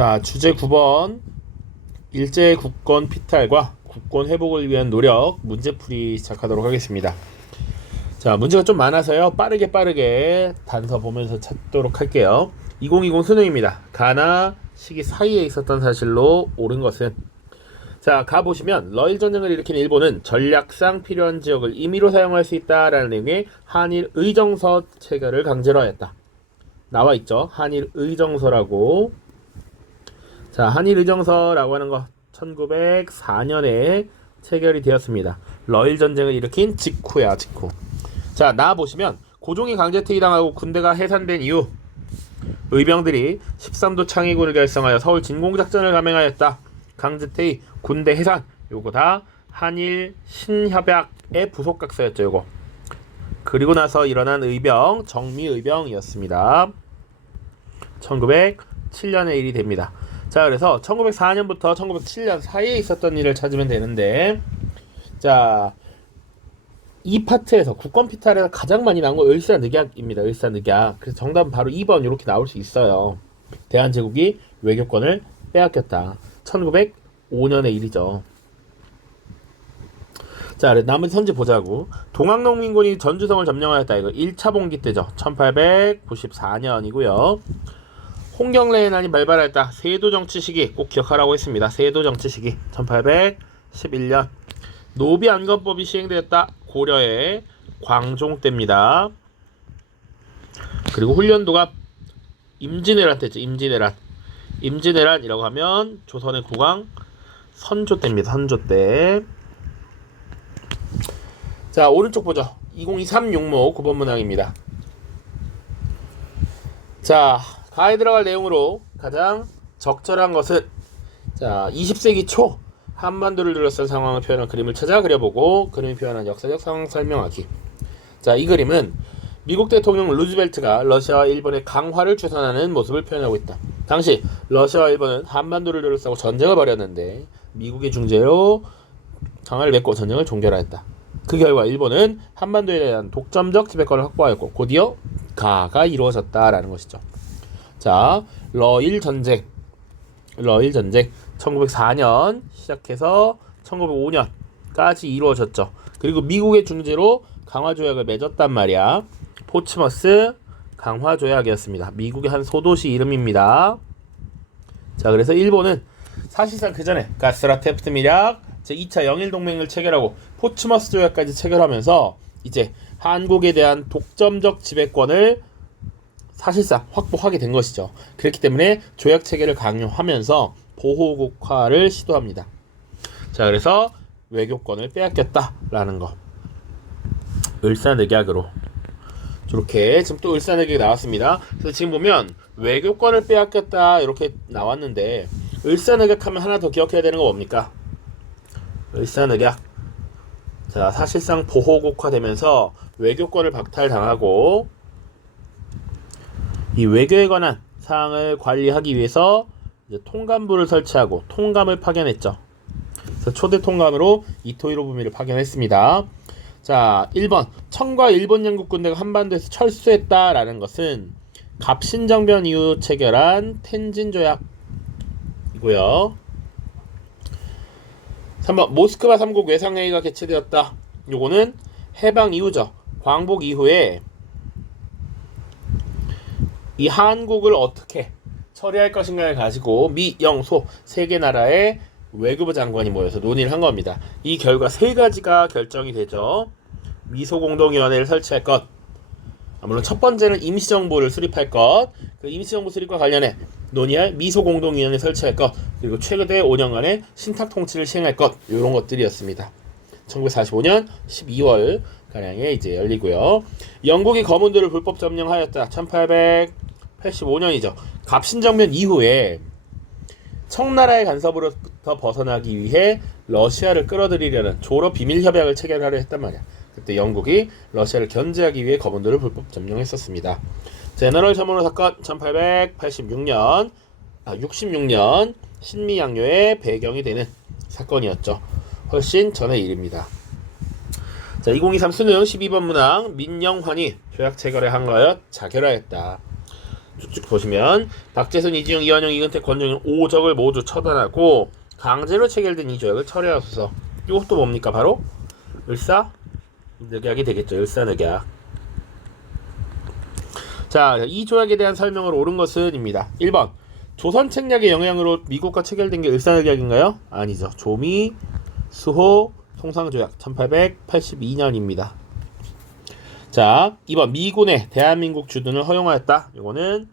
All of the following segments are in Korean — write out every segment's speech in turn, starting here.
자, 주제 9번. 일제 국권 피탈과 국권 회복을 위한 노력 문제풀이 시작하도록 하겠습니다. 자, 문제가 좀 많아서요. 빠르게 단서 보면서 찾도록 할게요. 2020 수능입니다. 가나 시기 사이에 있었던 사실로 옳은 것은, 자, 가보시면 러일 전쟁을 일으킨 일본은 전략상 필요한 지역을 임의로 사용할 수 있다라는 내용의 한일 의정서 체결을 강제로 하였다. 나와있죠. 한일 의정서라고. 자, 한일 의정서라고 하는 거 1904년에 체결이 되었습니다. 러일 전쟁을 일으킨 직후야, 직후. 자, 나와보시면 고종이 강제 퇴위당하고 군대가 해산된 이후 의병들이 13도 창의군을 결성하여 서울 진공작전을 감행하였다. 강제 퇴위, 군대 해산, 요거 다 한일 신협약의 부속각서였죠, 요거. 그리고 나서 일어난 의병, 정미의병이었습니다. 1907년의 일이 됩니다. 자, 그래서 1904년부터 1907년 사이에 있었던 일을 찾으면 되는데, 자, 이 파트에서 국권 피탈에서 가장 많이 나온 거 을사늑약입니다. 을사늑약. 그래서 정답은 바로 2번 이렇게 나올 수 있어요. 대한제국이 외교권을 빼앗겼다. 1905년의 일이죠. 자, 나머지 선지 보자고. 동학농민군이 전주성을 점령하였다. 이거 1차 봉기 때죠. 1894년이고요. 홍경래의 난이 발발했다. 세도정치 시기 꼭 기억하라고 했습니다. 세도정치 시기 1811년. 노비안건법이 시행되었다. 고려의 광종 때입니다. 그리고 훈련도가 임진왜란 때죠. 임진왜란이라고 하면 조선의 국왕 선조 때입니다. 선조 때. 자, 오른쪽 보죠. 2023 용모 9번 문항입니다. 자, 가에 들어갈 내용으로 가장 적절한 것은, 자, 20세기 초 한반도를 둘러싼 상황을 표현한 그림을 찾아 그려보고 그림이 표현한 역사적 상황 설명하기. 자, 이 그림은 미국 대통령 루즈벨트가 러시아와 일본의 강화를 추선하는 모습을 표현하고 있다. 당시 러시아와 일본은 한반도를 둘러싸고 전쟁을 벌였는데 미국의 중재로 강화를 맺고 전쟁을 종결하였다. 그 결과 일본은 한반도에 대한 독점적 지배권을 확보하였고 곧이어 가가 이루어졌다라는 것이죠. 자, 러일 전쟁 1904년 시작해서 1905년까지 이루어졌죠. 그리고 미국의 중재로 강화조약을 맺었단 말이야. 포츠머스 강화조약이었습니다. 미국의 한 소도시 이름입니다. 자, 그래서 일본은 사실상 그 전에 가스라테프트 밀약 제2차 영일동맹을 체결하고 포츠머스 조약까지 체결하면서 이제 한국에 대한 독점적 지배권을 사실상 확보하게 된 것이죠. 그렇기 때문에 조약 체계를 강요하면서 보호국화를 시도합니다. 자, 그래서 외교권을 빼앗겼다라는 거. 을사늑약으로. 이렇게 지금 또 을사늑약이 나왔습니다. 그래서 지금 보면 외교권을 빼앗겼다 이렇게 나왔는데, 을사늑약 하면 하나 더 기억해야 되는 거 뭡니까? 을사늑약. 자, 사실상 보호국화되면서 외교권을 박탈당하고, 이 외교에 관한 사항을 관리하기 위해서 이제 통감부를 설치하고 통감을 파견했죠. 그래서 초대 통감으로 이토히로부미를 파견했습니다. 자, 1번 청과 일본 양국 군대가 한반도에서 철수했다라는 것은 갑신정변 이후 체결한 텐진 조약이고요. 3번 모스크바 3국 외상회의가 개최되었다. 요거는 해방 이후죠. 광복 이후에 이 한국을 어떻게 처리할 것인가를 가지고 미, 영, 소 세 개 나라의 외교부 장관이 모여서 논의를 한 겁니다. 이 결과 세 가지가 결정이 되죠. 미소공동위원회를 설치할 것, 물론 첫 번째는 임시정부를 수립할 것, 그 임시정부 수립과 관련해 논의할 미소공동위원회 설치할 것, 그리고 최대 5년간의 신탁통치를 시행할 것, 이런 것들이었습니다. 1945년 12월 가량에 이제 열리고요. 영국이 거문들을 불법 점령하였다. 1885년이죠. 갑신정변 이후에 청나라의 간섭으로부터 벗어나기 위해 러시아를 끌어들이려는 조러 비밀 협약을 체결하려 했단 말이야. 그때 영국이 러시아를 견제하기 위해 거문들을 불법 점령했었습니다. 제너럴 셔먼호 사건 1886년 66년 신미양요의 배경이 되는 사건이었죠. 훨씬 전의 일입니다. 자, 2023 수능 12번 문항 민영환이 조약 체결에 항거하여 자결하였다. 쭉쭉 보시면 박재선, 이지용, 이완용, 이근택, 권정윤 5적을 모두 처단하고 강제로 체결된 이 조약을 철회하소서. 이것도 뭡니까? 바로 을사늑약이 되겠죠. 을사늑약. 자, 이 조약에 대한 설명을 옳은 것은 입니다. 1번 조선 책략의 영향으로 미국과 체결된 게 을사늑약인가요? 아니죠. 조미, 수호, 통상조약 1882년입니다. 자, 2번 미군의 대한민국 주둔을 허용하였다. 이거는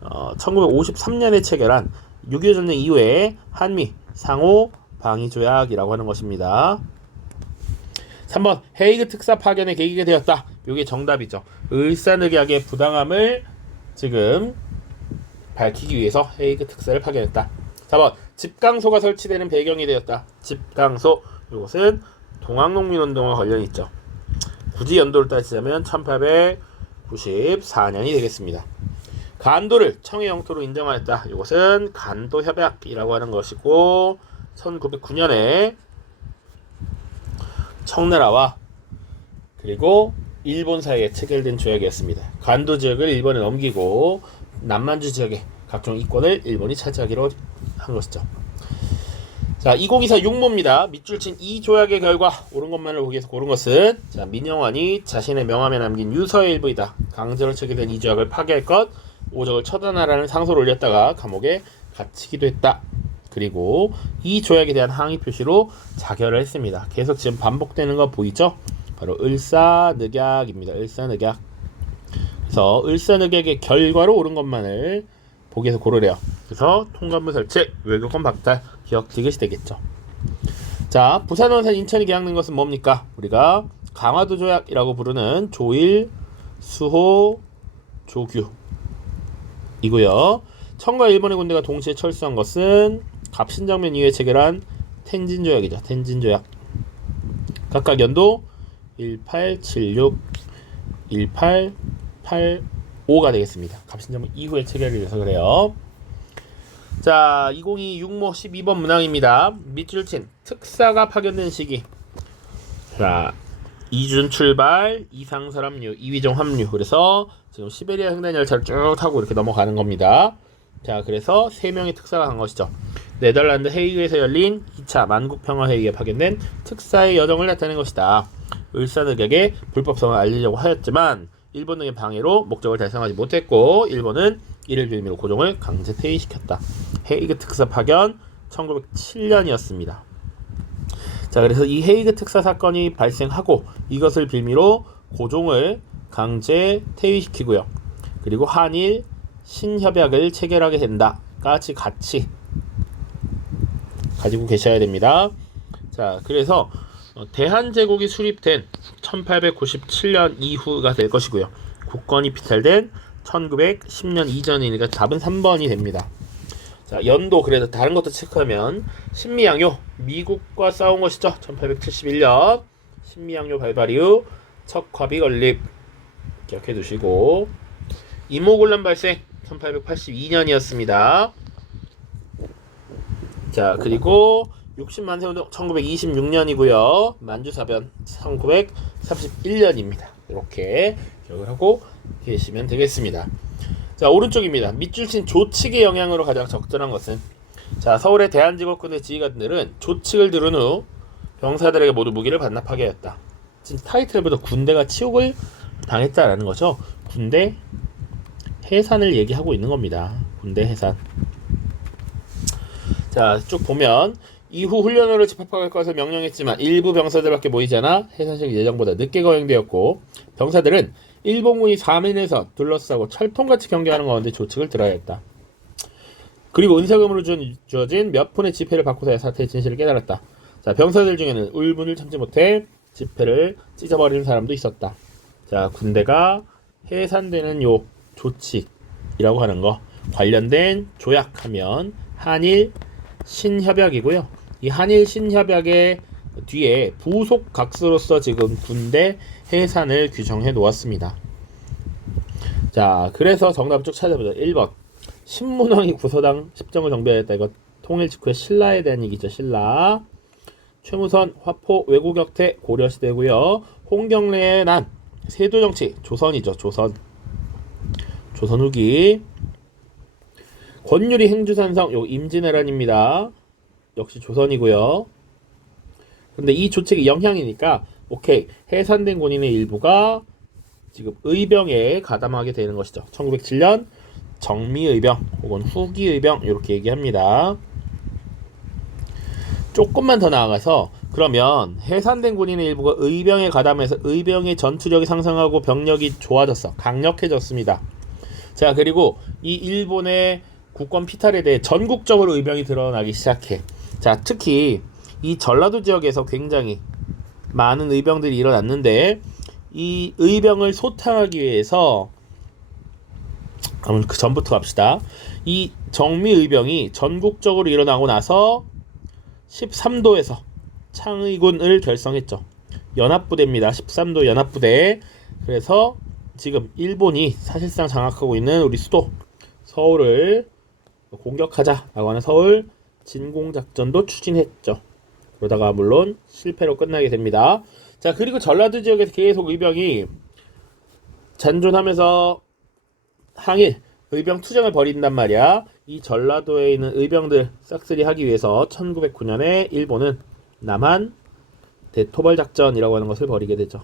1953년에 체결한 6.25 전쟁 이후에 한미 상호 방위 조약이라고 하는 것입니다. 3번 헤이그 특사 파견의 계기가 되었다. 이게 정답이죠. 을사늑약의 부당함을 지금 밝히기 위해서 헤이그 특사를 파견했다. 4번 집강소가 설치되는 배경이 되었다. 집강소, 이것은 동학농민운동과 관련이 있죠. 굳이 연도를 따지자면 1894년이 되겠습니다. 간도를 청해 영토로 인정하였다. 이것은 간도협약이라고 하는 것이고 1909년에 청나라와 그리고 일본 사이에 체결된 조약이었습니다. 간도 지역을 일본에 넘기고 남만주 지역의 각종 이권을 일본이 차지하기로 한 것이죠. 자, 2024 육모입니다. 밑줄 친 이 조약의 결과 옳은 것만을 보기 위해서 고른 것은 자, 민영환이 자신의 명함에 남긴 유서의 일부이다. 강제로 체결된 이 조약을 파기할 것, 오적을 처단하라는 상소를 올렸다가 감옥에 갇히기도 했다. 그리고 이 조약에 대한 항의 표시로 자결을 했습니다. 계속 지금 반복되는 거 보이죠? 바로 을사늑약입니다. 을사늑약. 그래서 을사늑약의 결과로 옳은 것만을 보기 위해서 고르래요. 그래서 통관문 설치, 외교권 박탈, 기억 디귿이 되겠죠. 자, 부산, 원산, 인천이 계약된 것은 뭡니까? 우리가 강화도 조약이라고 부르는 조일, 수호, 조규 이고요. 청과 일본의 군대가 동시에 철수한 것은 갑신정변 이후에 체결한 텐진 조약이죠. 텐진 조약. 각각 연도 1876, 1885가 되겠습니다. 갑신정변 이후에 체결이 돼서 그래요. 자, 2022 육모 12번 문항입니다. 밑줄 친 특사가 파견된 시기. 자, 이준 출발, 이상설 합류, 이휘종 합류. 그래서 지금 시베리아 횡단 열차를 쭉 타고 이렇게 넘어가는 겁니다. 자, 그래서 3명의 특사가 간 것이죠. 네덜란드 헤이그에서 열린 2차 만국평화회의에 파견된 특사의 여정을 나타낸 것이다. 을사늑약의 불법성을 알리려고 하였지만 일본 등의 방해로 목적을 달성하지 못했고 일본은 이를 빌미로 고종을 강제 퇴위시켰다. 헤이그 특사 파견 1907년이었습니다. 자, 그래서 이 헤이그 특사 사건이 발생하고 이것을 빌미로 고종을 강제 퇴위시키고요. 그리고 한일 신협약을 체결하게 된다까지 같이 가지고 계셔야 됩니다. 자, 그래서 대한제국이 수립된 1897년 이후가 될 것이고요. 국권이 피탈된 1910년 이전이니까 답은 3번이 됩니다. 자, 연도 그래도 다른 것도 체크하면 신미양요 미국과 싸운 것이죠. 1871년 신미양요 발발 이후 척화비 건립 기억해 두시고 임오군란 발생 1882년이었습니다. 자, 그리고 60만 세운동 1926년이고요. 만주사변 1931년입니다. 이렇게 기억을 하고 계시면 되겠습니다. 자, 오른쪽입니다. 밑줄 친 조칙의 영향으로 가장 적절한 것은 자, 서울의 대한제국군의 지휘관들은 조칙을 들은 후 병사들에게 모두 무기를 반납하게 하였다. 지금 타이틀보다 군대가 치욕을 당했다라는 거죠. 군대 해산을 얘기하고 있는 겁니다. 군대 해산. 자, 쭉 보면 이후 훈련으로 집합할 것을 명령했지만 일부 병사들밖에 모이지 않아 해산식이 예정보다 늦게 거행되었고 병사들은 일본군이 사면에서 둘러싸고 철통같이 경계하는 가운데 조칙을 들어야 했다. 그리고 은사금으로 주어진 몇 푼의 지폐를 받고서야 사태의 진실을 깨달았다. 자, 병사들 중에는 울분을 참지 못해 지폐를 찢어버리는 사람도 있었다. 자, 군대가 해산되는 요 조칙이라고 하는 거 관련된 조약하면 한일 신협약이고요. 이 한일 신협약의 뒤에 부속 각서로서 지금 군대 해산을 규정해 놓았습니다. 자, 그래서 정답을 쭉 찾아보자. 1번 신문왕이 구서당 십정을 정비하였다. 이거 통일 직후에 신라에 대한 얘기죠. 신라. 최무선 화포 외구격퇴 고려시대고요. 홍경래의 난 세도정치 조선이죠. 조선. 조선 후기. 권유리 행주산성 요 임진왜란입니다. 역시 조선이고요. 근데 이 조책이 영향이니까 오케이, 해산된 군인의 일부가 지금 의병에 가담하게 되는 것이죠. 1907년 정미의병 혹은 후기의병 이렇게 얘기합니다. 조금만 더 나아가서 그러면 해산된 군인의 일부가 의병에 가담해서 의병의 전투력이 상승하고 병력이 좋아졌어. 강력해졌습니다. 자, 그리고 이 일본의 국권 피탈에 대해 전국적으로 의병이 드러나기 시작해. 자, 특히 이 전라도 지역에서 굉장히 많은 의병들이 일어났는데 이 의병을 소탕하기 위해서 그 전부터 갑시다. 이 정미의병이 전국적으로 일어나고 나서 13도에서 창의군을 결성했죠. 연합부대입니다. 13도 연합부대. 그래서 지금 일본이 사실상 장악하고 있는 우리 수도 서울을 공격하자라고 하는 서울 진공작전도 추진했죠. 그러다가 물론 실패로 끝나게 됩니다. 자, 그리고 전라도 지역에서 계속 의병이 잔존하면서 항일, 의병 투쟁을 벌인단 말이야. 이 전라도에 있는 의병들 싹쓸이 하기 위해서 1909년에 일본은 남한 대토벌 작전이라고 하는 것을 벌이게 되죠.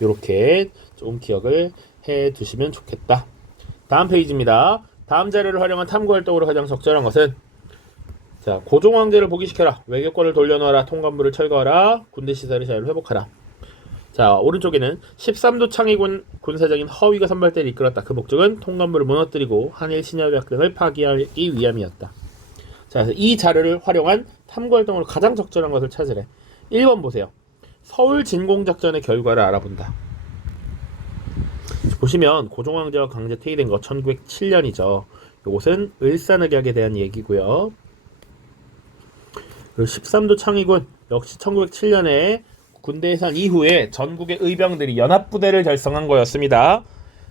이렇게 좀 기억을 해 두시면 좋겠다. 다음 페이지입니다. 다음 자료를 활용한 탐구활동으로 가장 적절한 것은, 자, 고종황제를 복위시켜라, 외교권을 돌려놓아라, 통감부를 철거하라, 군대 시설의 자유를 회복하라. 자, 오른쪽에는 13도 창의군 군사적인 허위가 선발대를 이끌었다. 그 목적은 통감부를 무너뜨리고 한일 신협약 등을 파기하기 위함이었다. 자, 그래서 이 자료를 활용한 탐구활동으로 가장 적절한 것을 찾으래. 1번 보세요. 서울 진공작전의 결과를 알아본다. 보시면 고종황제가 강제 퇴위된 거 1907년이죠. 이것은 을사늑약에 대한 얘기고요. 그리고 13도 창의군 역시 1907년에 군대 해산 이후에 전국의 의병들이 연합부대를 결성한 거였습니다.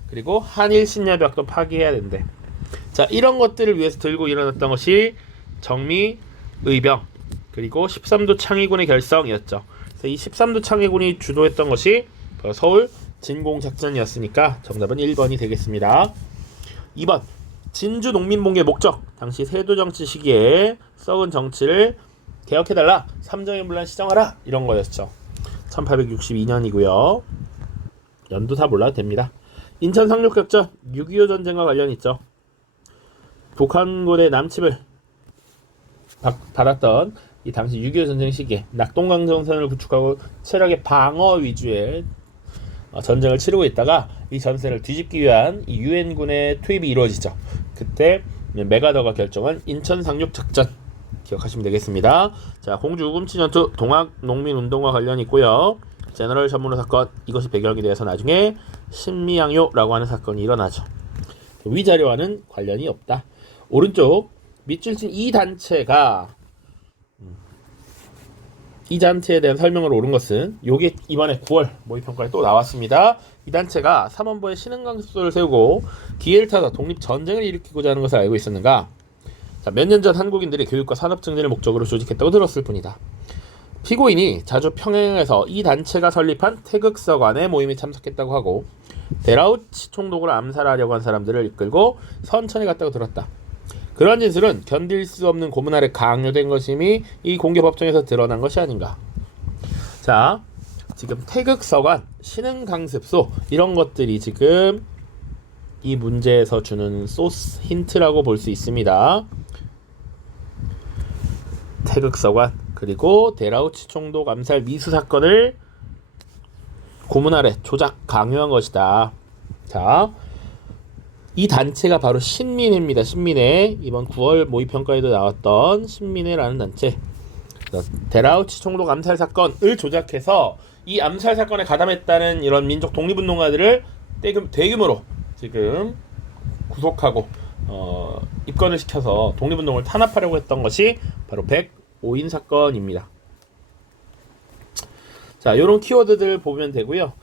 그리고 한일 신협약도 파기해야 된대. 자, 이런 것들을 위해서 들고 일어났던 것이 정미 의병 그리고 13도 창의군의 결성이었죠. 그래서 이 13도 창의군이 주도했던 것이 서울 진공작전이었으니까 정답은 1번이 되겠습니다. 2번 진주 농민봉의 목적, 당시 세도정치 시기에 썩은 정치를 개혁해달라, 삼정의 문란 시정하라, 이런 거였죠. 1862년이고요. 연도 다 몰라도 됩니다. 인천 상륙작전 6.25 전쟁과 관련 있죠. 북한군의 남침을 받았던 이 당시 6.25 전쟁 시기에 낙동강전선을 구축하고 체력의 방어 위주의 전쟁을 치르고 있다가 이 전세를 뒤집기 위한 이 유엔군의 투입이 이루어지죠. 그때 메가더가 결정한 인천 상륙작전 기억하시면 되겠습니다. 자, 공주 우금치 전투 동학농민운동과 관련이 있고요. 제너럴 전문호 사건, 이것이 배경이 되어서 나중에 신미양요라고 하는 사건이 일어나죠. 위 자료와는 관련이 없다. 오른쪽 밑줄 친 이 단체가 이 단체에 대한 설명을 옳은 것은 요게 이번에 9월 모의평가에 또 나왔습니다. 이 단체가 삼원보에 신흥강습소를 세우고 기회를 타서 독립전쟁을 일으키고자 하는 것을 알고 있었는가? 자, 몇 년 전 한국인들의 교육과 산업 증진을 목적으로 조직했다고 들었을 뿐이다. 피고인이 자주 평양에서 이 단체가 설립한 태극서관의 모임에 참석했다고 하고 데라우치 총독을 암살하려고 한 사람들을 이끌고 선천에 갔다고 들었다. 그러한 진술은 견딜 수 없는 고문 아래 강요된 것임이 이 공개법정에서 드러난 것이 아닌가. 자, 지금 태극서관, 신흥강습소 이런 것들이 지금 이 문제에서 주는 소스 힌트라고 볼 수 있습니다. 태극서관 그리고 데라우치 총독 암살 미수 사건을 고문 아래 조작 강요한 것이다. 자, 이 단체가 바로 신민회입니다. 신민회. 이번 9월 모의평가에도 나왔던 신민회라는 단체. 데라우치 총독 암살 사건을 조작해서 이 암살 사건에 가담했다는 이런 민족 독립운동가들을 대규모로 지금 구속하고 입건을 시켜서 독립운동을 탄압하려고 했던 것이 바로 105인 사건입니다. 자, 요런 키워드들 보면 되고요.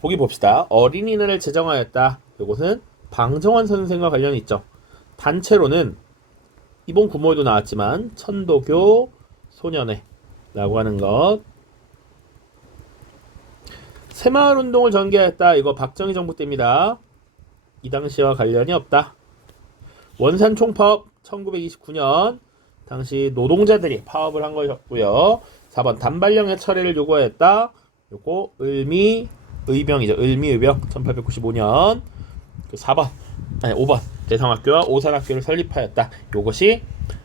보기 봅시다. 어린이날을 제정하였다. 이것은 방정환 선생과 관련이 있죠. 단체로는 이번 구모에도 나왔지만 천도교 소년회라고 하는 것, 새마을운동을 전개하였다. 이거 박정희 정부 때입니다. 이 당시와 관련이 없다. 원산 총파업 1929년 당시 노동자들이 파업을 한 것이었고요. 4번 단발령의 철회를 요구하였다. 요거 을미의병이죠. 을미의병 1895년. 4번 아니 5번 대성학교와 오산학교를 설립하였다. 요것이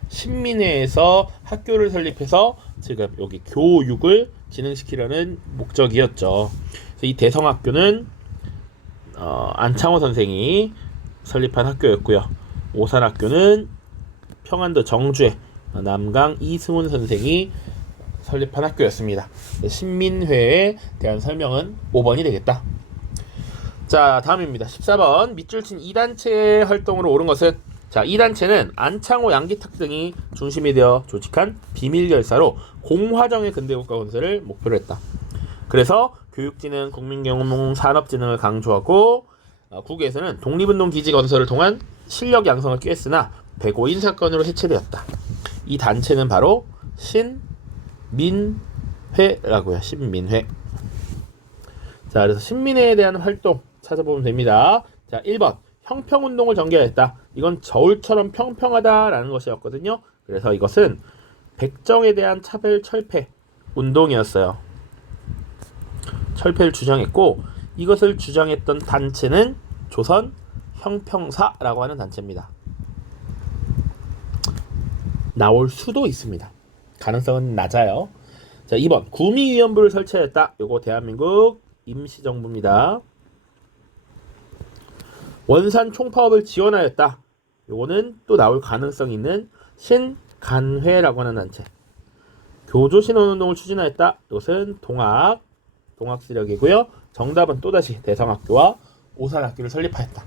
신민회에서 학교를 설립해서 지금 여기 교육을 진흥시키려는 목적이었죠. 그래서 이 대성학교는 안창호 선생이 설립한 학교였고요. 오산학교는 평안도 정주에 남강 이승훈 선생이 설립한 학교였습니다. 신민회에 대한 설명은 5번이 되겠다. 자, 다음입니다. 14번 밑줄친 2단체의 활동으로 옳은 것은, 자, 이 단체는 안창호, 양기탁 등이 중심이 되어 조직한 비밀결사로 공화정의 근대국가 건설을 목표로 했다. 그래서 교육진흥, 국민경영, 산업진흥을 강조하고 국외에서는 독립운동 기지 건설을 통한 실력 양성을 꾀했으나 백오인 사건으로 해체되었다. 이 단체는 바로 신민회라고요. 신민회. 자, 그래서 신민회에 대한 활동 찾아보면 됩니다. 자, 1번 형평운동을 전개하였다. 이건 저울처럼 평평하다라는 것이었거든요. 그래서 이것은 백정에 대한 차별 철폐 운동이었어요. 철폐를 주장했고, 이것을 주장했던 단체는 조선 형평사라고 하는 단체입니다. 나올 수도 있습니다. 가능성은 낮아요. 자, 2번 구미위원부를 설치하였다. 요거 대한민국 임시정부입니다. 원산 총파업을 지원하였다. 요거는 또 나올 가능성이 있는 신간회라고 하는 단체. 교조신원운동을 추진하였다. 이것은 동학시력이고요. 정답은 또다시 대성학교와 오산학교를 설립하였다.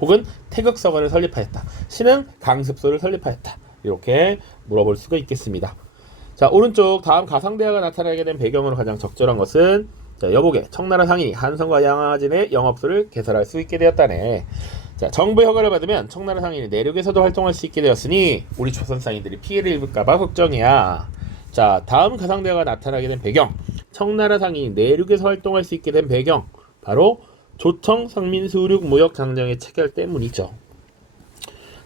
혹은 태극서관을 설립하였다. 신흥 강습소를 설립하였다. 이렇게 물어볼 수가 있겠습니다. 자, 오른쪽 다음 가상대화가 나타나게 된 배경으로 가장 적절한 것은, 자, 여보게 청나라 상인이 한성과 양화진의 영업소를 개설할 수 있게 되었다네. 자, 정부의 허가를 받으면 청나라 상인이 내륙에서도 활동할 수 있게 되었으니 우리 조선 상인들이 피해를 입을까봐 걱정이야. 자, 다음 가상대화가 나타나게 된 배경, 청나라 상인이 내륙에서 활동할 수 있게 된 배경, 바로 조청 상민수륙 무역 장정의 체결 때문이죠.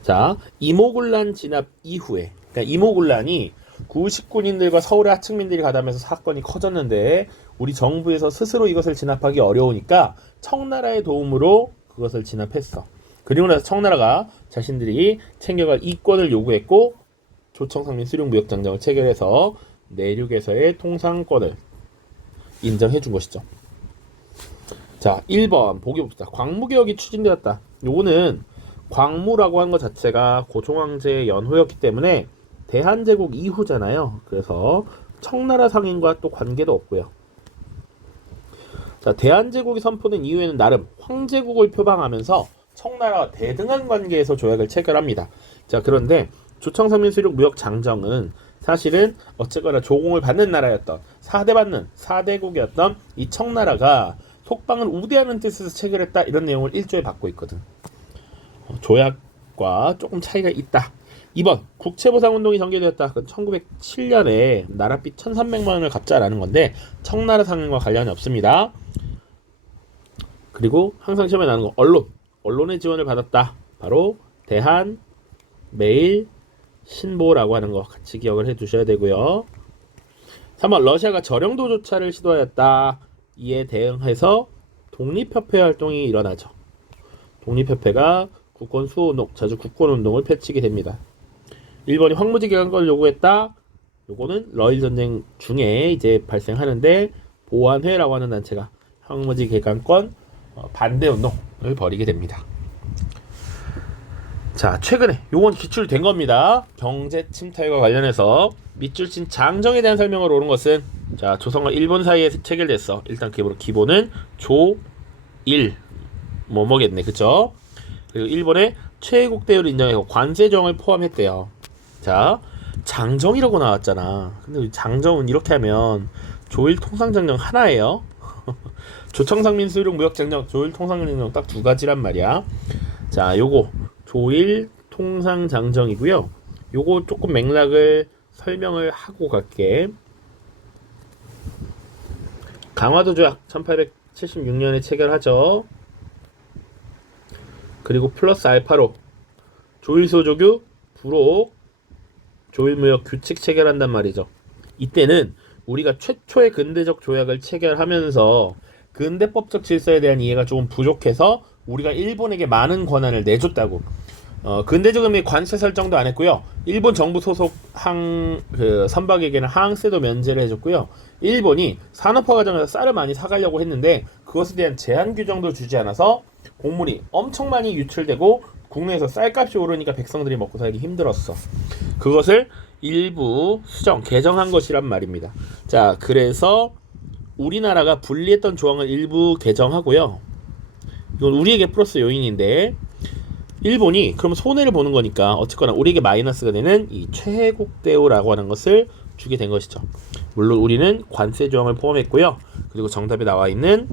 자, 이모군란 진압 이후에, 그러니까 이모군란이 구식군인들과 서울의 하층민들이 가담해서 사건이 커졌는데 우리 정부에서 스스로 이것을 진압하기 어려우니까 청나라의 도움으로 그것을 진압했어. 그리고 나서 청나라가 자신들이 챙겨갈 이권을 요구했고 조청상민 수륙무역장정을 체결해서 내륙에서의 통상권을 인정해 준 것이죠. 자, 1번 보기 봅시다. 광무개혁이 추진되었다. 요거는 광무라고 하는 것 자체가 고종황제의 연호였기 때문에 대한제국 이후잖아요. 그래서 청나라 상인과 또 관계도 없고요. 자, 대한제국이 선포된 이후에는 나름 황제국을 표방하면서 청나라와 대등한 관계에서 조약을 체결합니다. 자, 그런데 조청상민수륙 무역장정은 사실은 어쨌거나 조공을 받는 나라였던, 사대받는 사대국이었던 이 청나라가 속방을 우대하는 뜻에서 체결했다, 이런 내용을 1조에 받고 있거든. 조약과 조금 차이가 있다. 2번 국채보상운동이 전개되었다. 1907년에 나랏빚 1300만 원을 갚자라는 건데 청나라 상인과 관련이 없습니다. 그리고 항상 시험에 나오는 거, 언론의 지원을 받았다. 바로 대한, 매일, 신보라고 하는 거 같이 기억을 해 두셔야 되고요. 3번 러시아가 저령도조차를 시도하였다. 이에 대응해서 독립협회 활동이 일어나죠. 독립협회가 국권 수호운동, 자주 국권운동을 펼치게 됩니다. 일본이 황무지 개간권을 요구했다. 요거는 러일 전쟁 중에 이제 발생하는데 보안회라고 하는 단체가 황무지 개간권 반대 운동을 벌이게 됩니다. 자, 최근에 요건 기출된 겁니다. 경제 침탈과 관련해서 밑줄친 장정에 대한 설명을 옳은 것은, 자, 조선과 일본 사이에 체결됐어. 일단 기본은 조일 뭐겠네, 그쵸? 그리고 일본의 최애국 대우를 인정해서 관세정을 포함했대요. 자, 장정이라고 나왔잖아. 근데 장정은 이렇게 하면 조일 통상장정 하나예요. 조청상민수륙 무역장정, 조일 통상장정 딱 두 가지란 말이야. 자, 요거 조일 통상장정이고요. 요거 조금 맥락을 설명을 하고 갈게. 강화도 조약 76년에 체결하죠. 그리고 플러스 알파로 조일소조규 불호 조일무역 규칙 체결한단 말이죠. 이때는 우리가 최초의 근대적 조약을 체결하면서 근대법적 질서에 대한 이해가 조금 부족해서 우리가 일본에게 많은 권한을 내줬다고. 근대적음의 관세 설정도 안 했고요. 일본 정부 소속 선박에게는 항세도 면제를 해줬고요. 일본이 산업화 과정에서 쌀을 많이 사가려고 했는데 그것에 대한 제한 규정도 주지 않아서 곡물이 엄청 많이 유출되고 국내에서 쌀값이 오르니까 백성들이 먹고 살기 힘들었어. 그것을 일부 수정, 개정한 것이란 말입니다. 자, 그래서 우리나라가 불리했던 조항을 일부 개정하고요. 이건 우리에게 플러스 요인인데 일본이 그럼 손해를 보는 거니까 어쨌거나 우리에게 마이너스가 되는 이 최혜국 대우라고 하는 것을 주게 된 것이죠. 물론 우리는 관세 조항을 포함했고요. 그리고 정답에 나와 있는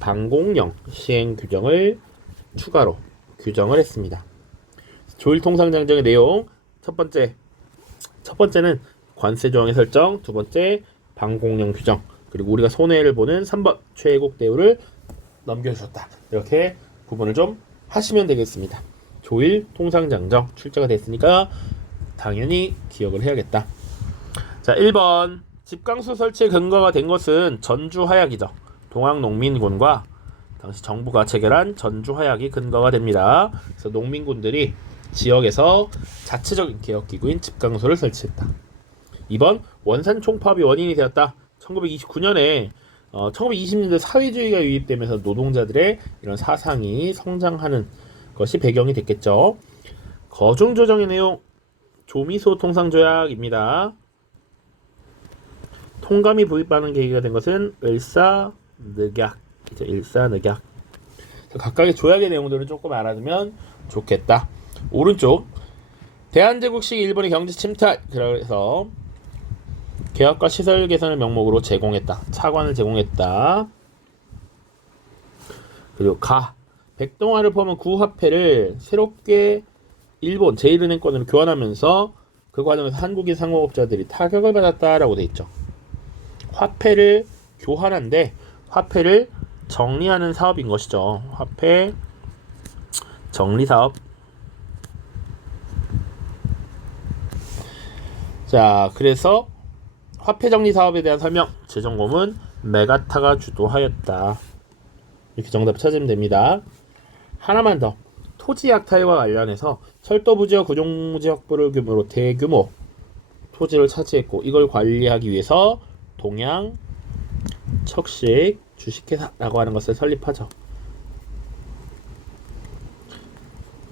방공령 시행 규정을 추가로 규정을 했습니다. 조일통상장정의 내용 첫 번째는 관세 조항의 설정, 두 번째 방공령 규정, 그리고 우리가 손해를 보는 3번 최혜국 대우를 넘겨주셨다. 이렇게 구분을 좀 하시면 되겠습니다. 조일 통상장정 출제가 됐으니까 당연히 기억을 해야겠다. 자, 1번 집강수 설치의 근거가 된 것은 전주화약이죠. 동학농민군과 당시 정부가 체결한 전주화약이 근거가 됩니다. 그래서 농민군들이 지역에서 자체적인 개혁기구인 집강소를 설치했다. 2번 원산 총파업이 원인이 되었다. 1929년에 1920년대 사회주의가 유입되면서 노동자들의 이런 사상이 성장하는 것이 배경이 됐겠죠. 거중조정의 내용 조미소 통상조약입니다. 통감이 부입하는 계기가 된 것은 일사늑약이죠. 일사늑약. 각각의 조약의 내용들을 조금 알아두면 좋겠다. 오른쪽 대한제국식 일본의 경제 침탈. 그래서 개혁과 시설 개선을 명목으로 제공했다. 차관을 제공했다. 그리고 백동화를 포함한 구화폐를 새롭게 일본 제1은행권으로 교환하면서 그 과정에서 한국인 상공업자들이 타격을 받았다라고 돼 있죠. 화폐를 교환한데 화폐를 정리하는 사업인 것이죠. 화폐 정리 사업. 자, 그래서 화폐 정리 사업에 대한 설명, 재정고문 메가타가 주도하였다. 이렇게 정답 찾으면 됩니다. 하나만 더. 토지 약탈과 관련해서 철도부지와 구종부지 확보를 규모로 대규모 토지를 차지했고 이걸 관리하기 위해서 동양 척식 주식회사라고 하는 것을 설립하죠.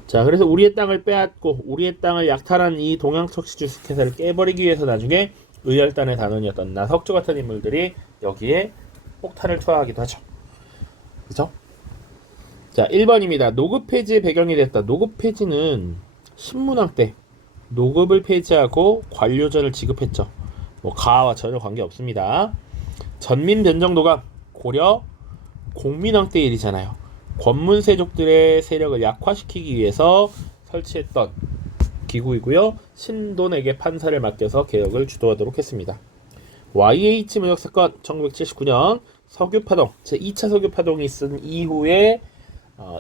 자, 그래서 우리의 땅을 빼앗고 우리의 땅을 약탈한 이 동양 척식 주식회사를 깨버리기 위해서 나중에 의열단의 단원이었던 나석조 같은 인물들이 여기에 폭탄을 투하하기도 하죠. 그죠? 자, 1번입니다. 노급 폐지의 배경이 됐다. 노급 폐지는 신문학 때 노급을 폐지하고 관료전을 지급했죠. 가와 전혀 관계없습니다. 전민변정도가 고려 공민왕 때 일이잖아요. 권문세족들의 세력을 약화시키기 위해서 설치했던 기구이고요. 신돈에게 판사를 맡겨서 개혁을 주도하도록 했습니다. YH 무역사건 1979년 석유파동 제2차 석유파동이 있은 이후에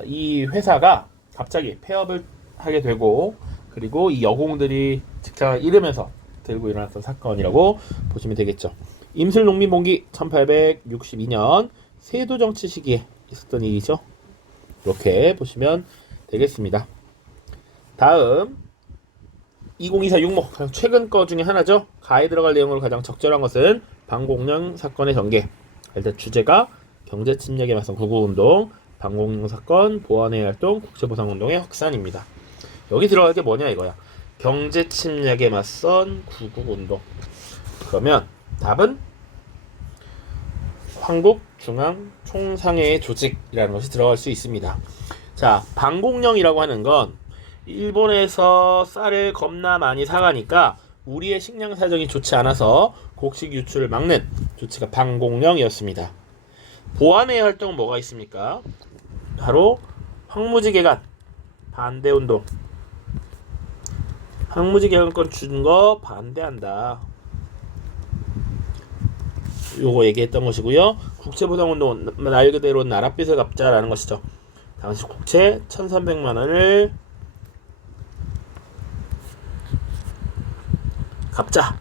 이 회사가 갑자기 폐업을 하게 되고 그리고 이 여공들이 직장을 잃으면서 들고 일어났던 사건이라고 보시면 되겠죠. 임술농민봉기 1862년 세도정치 시기에 있었던 일이죠. 이렇게 보시면 되겠습니다. 다음 2024 육모 최근 거 중에 하나죠. 가에 들어갈 내용으로 가장 적절한 것은 방공령 사건의 전개. 일단 주제가 경제침략에 맞선 구구운동, 방공령 사건, 보안의 활동, 국제보상운동의 확산입니다. 여기 들어갈 게 뭐냐 이거야. 경제침략에 맞선 구구운동. 그러면 답은 한국중앙총상회 조직이라는 것이 들어갈 수 있습니다. 자, 방공령이라고 하는 건 일본에서 쌀을 겁나 많이 사가니까 우리의 식량 사정이 좋지 않아서 곡식 유출을 막는 조치가 방공령이었습니다. 보안의 활동은 뭐가 있습니까? 바로 황무지 개간 반대운동. 황무지 개간권 준 거 반대한다. 요거 얘기했던 것이고요. 국채보상운동 말 그대로 나랏빚을 갚자라는 것이죠. 당시 국채 1,300만 원을 갚자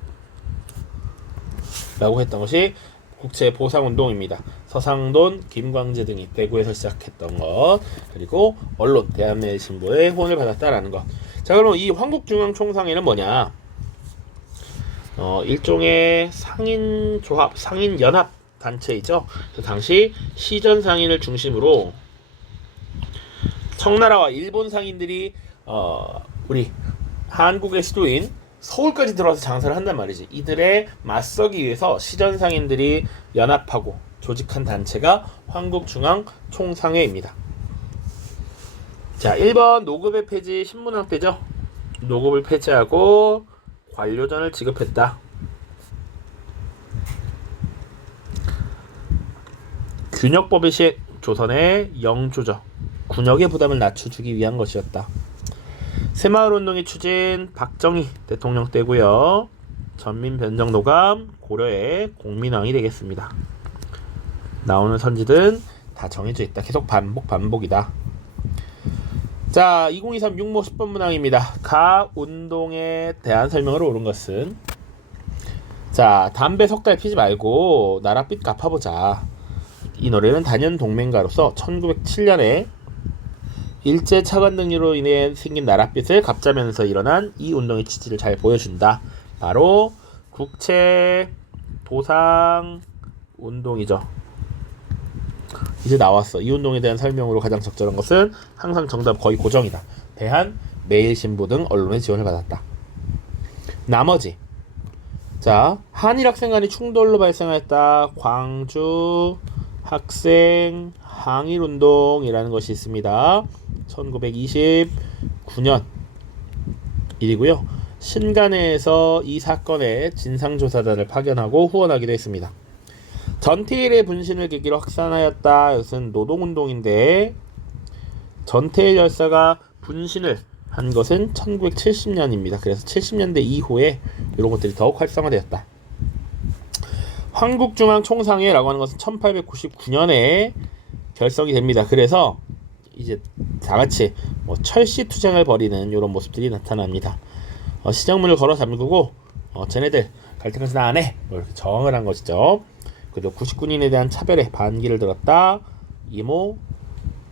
라고 했던 것이 국채보상운동입니다. 서상돈, 김광재 등이 대구에서 시작했던 것, 그리고 언론 대한매일신보의 후원을 받았다라는 것. 자, 그럼 이 황국중앙총상회는 뭐냐? 일종의 상인조합, 상인연합 단체이죠. 그 당시 시전 상인을 중심으로 청나라와 일본 상인들이 우리 한국의 수도인 서울까지 들어와서 장사를 한단 말이지. 이들에 맞서기 위해서 시전 상인들이 연합하고 조직한 단체가 황국중앙총상회입니다. 자, 1번 노급의 폐지, 신문왕폐죠. 노급을 폐지하고 관료전을 지급했다. 균역법의 시행, 조선의 영조적, 군역의 부담을 낮춰주기 위한 것이었다. 새마을운동의 추진, 박정희 대통령 때고요. 전민변정노감, 고려의 공민왕이 되겠습니다. 나오는 선지들은 다 정해져 있다. 계속 반복이다. 자, 2023 6모 10번 문항입니다. 가 운동에 대한 설명으로 옳은 것은, 자, 담배 석 달 피지 말고 나랏빚 갚아보자. 이 노래는 단연 동맹가로서 1907년에 일제 차관 등으로 인해 생긴 나랏빚을 갚자면서 일어난 이 운동의 취지를 잘 보여준다. 바로 국채 보상 운동이죠. 이제 나왔어. 이 운동에 대한 설명으로 가장 적절한 것은 항상 정답 거의 고정이다. 대한 매일신보 등 언론의 지원을 받았다. 나머지, 자, 한일 학생 간의 충돌로 발생하였다. 광주 학생 항일운동이라는 것이 있습니다. 1929년 일이고요. 신간에서 이 사건의 진상조사단을 파견하고 후원하기도 했습니다. 전태일의 분신을 계기로 확산하였다. 이것은 노동운동인데, 전태일 열사가 분신을 한 것은 1970년입니다. 그래서 70년대 이후에 이런 것들이 더욱 활성화되었다. 황국중앙총상회라고 하는 것은 1899년에 결성이 됩니다. 그래서 이제 다같이 철시 투쟁을 벌이는 이런 모습들이 나타납니다. 시정문을 걸어 잠그고 쟤네들 갈등 것은 안 해, 이렇게 저항을 한 것이죠. 그리고 99인에 대한 차별에 반기를 들었다. 이모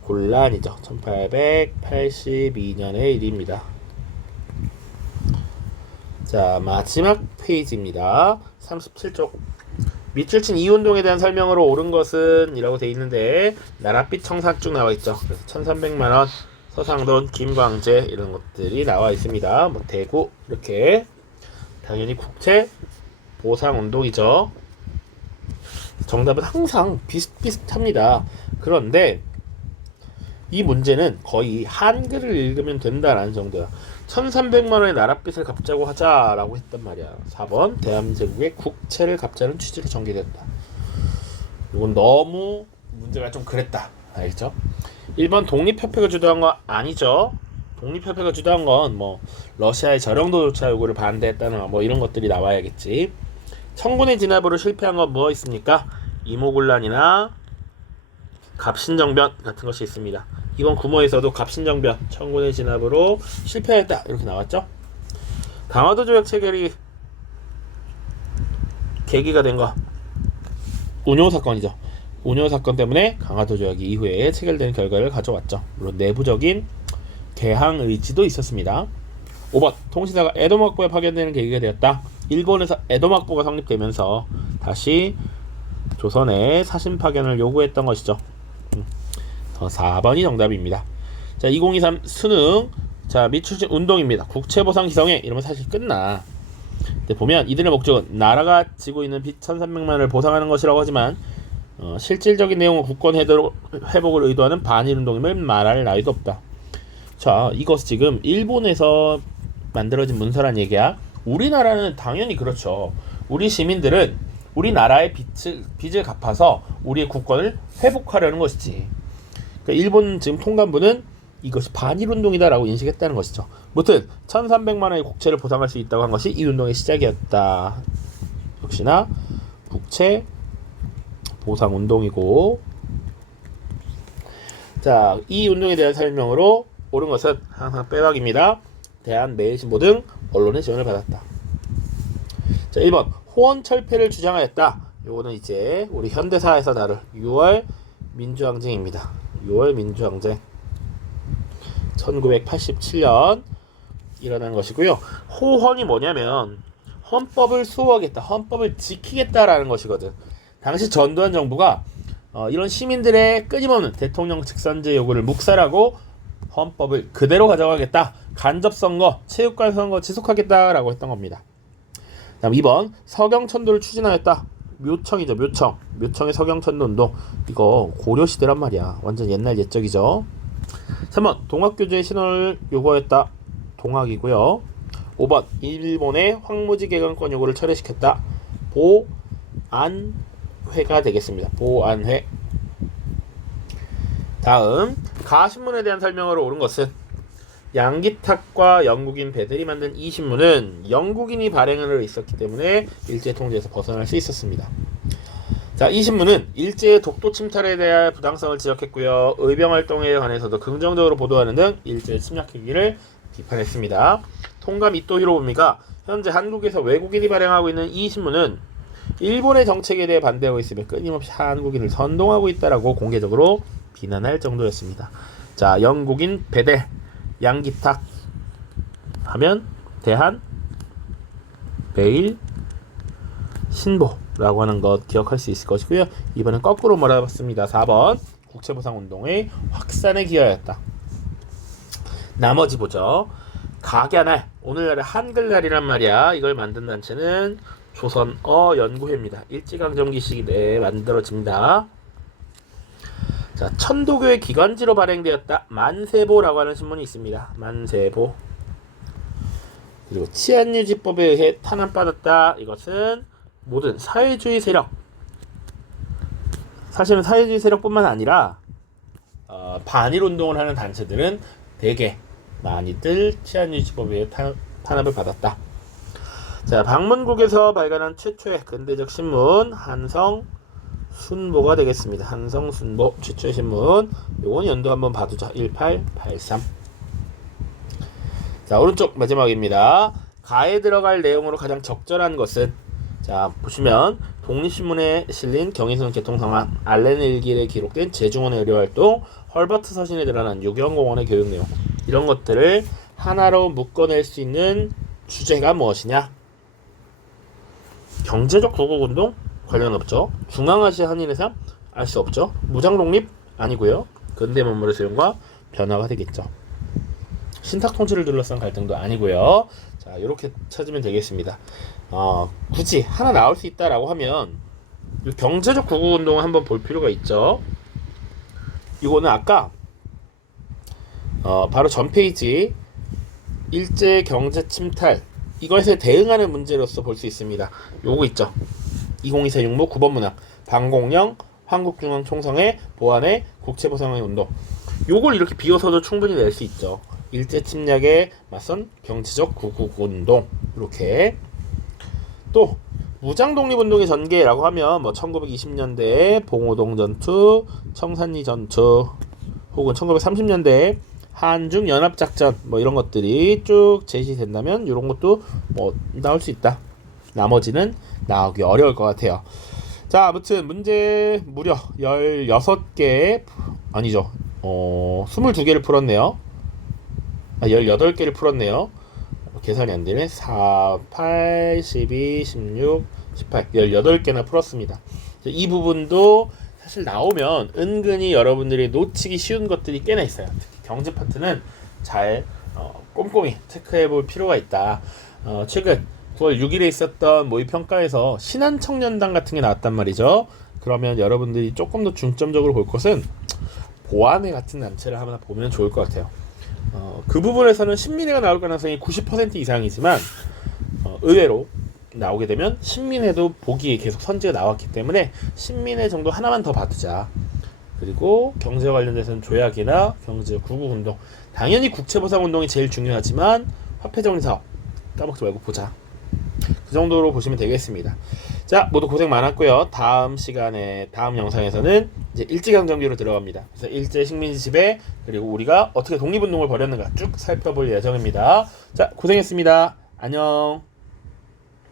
곤란이죠. 1882년의 일입니다. 자, 마지막 페이지입니다. 37쪽. 밑줄 친 이 운동에 대한 설명으로 옳은 것은 이라고 돼 있는데, 나랏빚 청산 쭉 나와 있죠. 그래서 1,300만원, 서상돈, 김광재 이런 것들이 나와 있습니다. 뭐 대구 이렇게. 당연히 국채 보상 운동이죠. 정답은 항상 비슷비슷합니다. 그런데 이 문제는 거의 한글을 읽으면 된다라는 정도야. 1,300만원의 나랏빚을 갚자고 하자라고 했단 말이야. 4번 대한제국의 국채를 갚자는 취지로 전개됐다. 이건 너무 문제가 좀 그랬다. 알겠죠? 1번 독립협회가 주도한 거 아니죠. 독립협회가 주도한 건 뭐 러시아의 저령도 조차 요구를 반대했다는 뭐 이런 것들이 나와야겠지. 청군의 진압으로 실패한 건 뭐 있습니까? 이모군란이나 갑신정변 같은 것이 있습니다. 이번 구모에서도 갑신정변, 청군의 진압으로 실패했다 이렇게 나왔죠. 강화도 조약 체결이 계기가 된 거, 운용사건이죠. 운용사건 때문에 강화도 조약이 이후에 체결된 결과를 가져왔죠. 물론 내부적인 개항 의지도 있었습니다. 5번 통신사가 에도막보에 파견되는 계기가 되었다. 일본에서 에도막보가 성립되면서 다시 조선에 사신 파견을 요구했던 것이죠. 4번이 정답입니다. 자, 2023 수능. 자, 밑줄진 운동입니다. 국채보상 기성회 이러면 사실 끝나. 근데 보면 이들의 목적은 나라가 지고 있는 빚 1,300만원을 보상하는 것이라고 하지만 실질적인 내용은 국권 회복을 의도하는 반일운동임을 말할 나위도 없다. 자, 이것 지금 일본에서 만들어진 문서란 얘기야. 우리나라는 당연히 그렇죠. 우리 시민들은 우리나라의 빚을 갚아서 우리의 국권을 회복하려는 것이지. 그러니까 일본 지금 통감부는 이것이 반일운동이다라고 인식했다는 것이죠. 무튼 1,300만원의 국채를 보상할 수 있다고 한 것이 이 운동의 시작이었다. 역시나 국채 보상운동이고, 자, 이 운동에 대한 설명으로 옳은 것은 항상 빼박입니다. 대한매일신보 등 언론의 지원을 받았다. 자, 1번 호언철폐를 주장하였다. 요거는 이제 우리 현대사에서 다룰 6월 민주항쟁입니다. 6월 민주항쟁 1987년 일어난 것이고요. 호헌이 뭐냐면 헌법을 수호하겠다, 헌법을 지키겠다라는 것이거든. 당시 전두환 정부가 이런 시민들의 끊임없는 대통령 직선제 요구를 묵살하고 헌법을 그대로 가져가겠다, 간접선거, 체육관 선거 지속하겠다라고 했던 겁니다. 다음 2번 서경천도를 추진하였다. 묘청이죠. 묘청의 서경천도 운동. 이거 고려시대란 말이야. 완전 옛날 옛적이죠. 3번 동학교조의 신원을 요구하였다. 동학이고요. 5번 일본의 황무지 개간권 요구를 철회시켰다. 보안회가 되겠습니다. 보안회. 다음 가신문에 대한 설명으로 옳은 것은 양기탁과 영국인 배들이 만든 이 신문은 영국인이 발행을 있었기 때문에 일제 통제에서 벗어날 수 있었습니다. 자, 이 신문은 일제의 독도 침탈에 대한 부당성을 지적했고요. 의병활동에 관해서도 긍정적으로 보도하는 등 일제의 침략 행위를 비판했습니다. 통감 이토 히로부미가 현재 한국에서 외국인이 발행하고 있는 이 신문은 일본의 정책에 대해 반대하고 있으며 끊임없이 한국인을 선동하고 있다라고 공개적으로 비난할 정도였습니다. 자, 영국인 배대 양기탁 하면 대한 매일 신보라고 하는 것 기억할 수 있을 것이고요. 이번엔 거꾸로 몰아봤습니다. 4번 국채보상운동의 확산에 기여하였다. 나머지 보죠. 각야날, 오늘날의 한글날이란 말이야. 이걸 만든 단체는 조선어연구회입니다. 일제강점기 시기 내에 만들어집니다. 자, 천도교의 기관지로 발행되었다. 만세보라고 하는 신문이 있습니다. 만세보. 그리고 치안유지법에 의해 탄압받았다. 이것은 모든 사회주의 세력, 사실은 사회주의 세력뿐만 아니라 반일운동을 하는 단체들은 대개 많이들 치안유지법에 의해 탄압을 받았다. 자, 방문국에서 발간한 최초의 근대적 신문 한성순보가 되겠습니다. 한성순보 최초의 신문. 요건 연도 한번 봐두자. 1883. 자, 오른쪽 마지막입니다. 가에 들어갈 내용으로 가장 적절한 것은, 자, 보시면 독립신문에 실린 경인선 개통상황, 알렌 일길에 기록된 제중원의 의료활동, 헐버트 서신에 드러난 유경공원의 교육 내용, 이런 것들을 하나로 묶어낼 수 있는 주제가 무엇이냐? 경제적 구국운동? 관련 없죠. 중앙아시아 한인의 삶? 알 수 없죠. 무장독립? 아니고요. 근대 문물의 수용과 변화가 되겠죠. 신탁통치를 둘러싼 갈등도 아니고요. 자, 이렇게 찾으면 되겠습니다. 굳이 하나 나올 수 있다라고 하면 이 경제적 구국운동을 한번 볼 필요가 있죠. 이거는 아까 바로 전 페이지 일제 경제 침탈, 이것에 대응하는 문제로서 볼 수 있습니다. 요거 있죠. 2024 육모 9번 문항 방공령 한국중앙총성의 보안의 국채보상의 운동. 요걸 이렇게 비워서도 충분히 낼 수 있죠. 일제 침략에 맞선 경제적 구국운동. 이렇게 또 무장독립운동의 전개라고 하면 뭐 1920년대에 봉오동 전투, 청산리 전투, 혹은 1930년대에 한중 연합작전, 뭐 이런 것들이 쭉 제시된다면 이런 것도 뭐 나올 수 있다. 나머지는 나오기 어려울 것 같아요. 자, 아무튼 문제 무려 16개, 아니죠, 22개를 풀었네요. 18개를 풀었네요. 계산이 안 되네. 4, 8, 12, 16, 18, 18개나 풀었습니다. 이 부분도 사실 나오면 은근히 여러분들이 놓치기 쉬운 것들이 꽤나 있어요. 특히 경제 파트는 잘 꼼꼼히 체크해 볼 필요가 있다. 최근 9월 6일에 있었던 모의평가에서 신한청년단 같은 게 나왔단 말이죠. 그러면 여러분들이 조금 더 중점적으로 볼 것은 보안회 같은 단체를 하나 보면 좋을 것 같아요. 그 부분에서는 신민회가 나올 가능성이 90% 이상이지만 의외로 나오게 되면 신민회도 보기에 계속 선지가 나왔기 때문에 신민회 정도 하나만 더 봐두자. 그리고 경제와 관련돼서는 조약이나 경제 구국운동, 당연히 국채보상운동이 제일 중요하지만 화폐정리사업 까먹지 말고 보자. 그 정도로 보시면 되겠습니다. 자, 모두 고생 많았고요. 다음 시간에 다음 영상에서는 이제 일제강점기로 들어갑니다. 그래서 일제 식민지 지배 그리고 우리가 어떻게 독립운동을 벌였는가 쭉 살펴볼 예정입니다. 자, 고생했습니다. 안녕.